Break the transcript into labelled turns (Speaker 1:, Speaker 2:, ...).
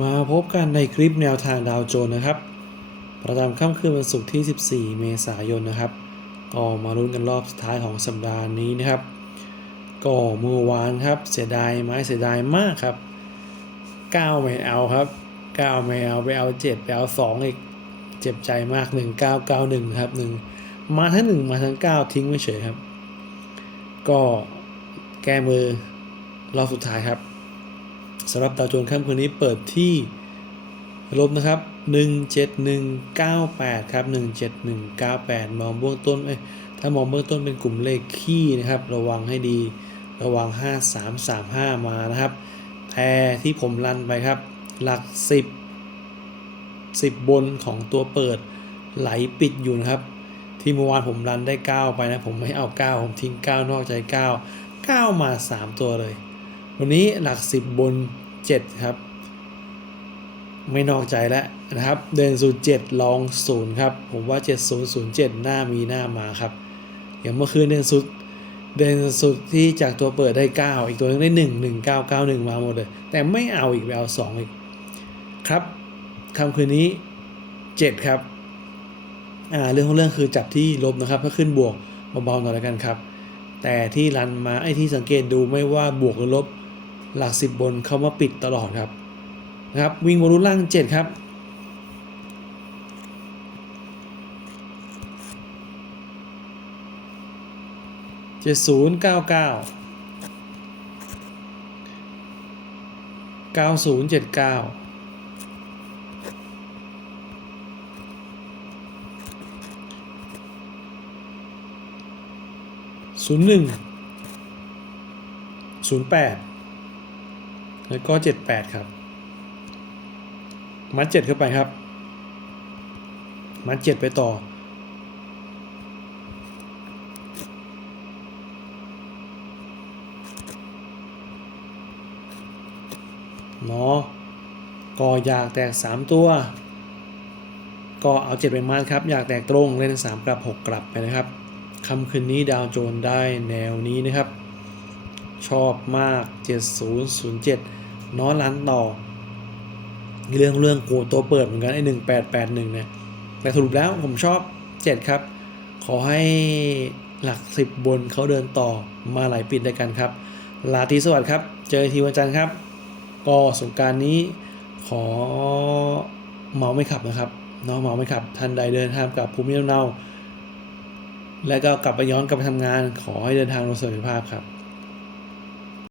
Speaker 1: มาพบกันในคลิปแนวทางดาวโจนส์นะครับ ประจำค่ำคืนวันศุกร์ที่ 14 เมษายนนะครับ ก็มาลุ้นกันรอบสุดท้ายของสัปดาห์นี้นะครับ ก็เมื่อวานครับเสียดายไหมเสียดายมากครับ 9 ไม่เอาครับ 9 ไม่เอาไปเอา 7 ไปเอา 2 อีก เจ็บใจมาก 1991 ครับ 1 มาทั้ง 1 มาทั้ง 9 ทิ้งไว้เฉยครับ ก็แก้มือรอบสุดท้ายครับ สำหรับดาวโจนส์ค่ำคืนนี้เปิดที่ลบนะครับ 17198 ครับ 17198 มองเบื้องต้นเอ้ยถ้ามองเบื้องต้นเป็นกลุ่มเลขขี้นะครับ ระวังให้ดีระวัง 5335 มานะครับ แต่ที่ผมรันไปครับ หลัก 10 10 บนของตัวเปิดไหลปิดอยู่นะครับ ที่เมื่อวานผมรันได้ 9 ไปนะ ผมไม่เอา 9 ผมทิ้ง 9 นอกใจ 9 9 มา 3 ตัวเลย วันนี้หลัก 10 บน 7 ครับ ไม่นอกใจแล้วนะครับ เดินสู่7ลอง0ครับ ผมว่า 7007 หน้ามีหน้ามาครับ อย่างเมื่อคืนเดินสุด เดินสุดที่จากตัวเปิดได้ 9 อีกตัวนึงได้ 1 1 9 9 1 มาหมดเลย แต่ไม่เอาอีกไปเอา 2 อีก ครับคำคืนนี้ 7 ครับอ่าเรื่องของเรื่องคือจับที่ลบนะครับถ้าขึ้นบวกเบาๆหน่อยแล้วกันครับ แต่ที่รันมาไอ้ที่สังเกตดูไม่ว่าบวกหรือลบ หลักสิบบนเขามาปิดตลอดครับนะครับวิ่งบนรุ่นล่าง7ครับเจ็ดศูนย์เก้าเก้าเก้าศูนย์เจ็ดเก้าศูนย์หนึ่งศูนย์แปด แล้วก็เจ็ดแปดครับ มัดเจ็ดเข้าไปครับ มัดเจ็ดไปต่อ เนาะก็อยากแตก3ตัวก็เอา7ไปมาครับ อยากแตกตรงเล่น 3 กลับ 6 กลับไปนะครับคำคืนนี้ดาวโจนได้แนวนี้นะครับ ชอบมาก 7007 น้อยล้านต่อ เรื่องเรื่องโกตัวเปิดเหมือนกันไอ้1881เนี่ยแต่สรุปแล้วผมชอบ7ครับ ขอให้หลัก10บบนเขาเดินต่อมาหลายปิดด้วยกันครับ ลาตรีสวัสดิ์ครับ เจอทีวันจันทร์ครับ ก็สงการนี้ขอเมาไม่ขับนะครับเนาะเมาไม่ขับท่านใดเดินทางกลับภูมิลำเนาและก็กลับไปย้อนกลับไปทำงาน ขอให้เดินทางโดยสวัสดิภาพครับ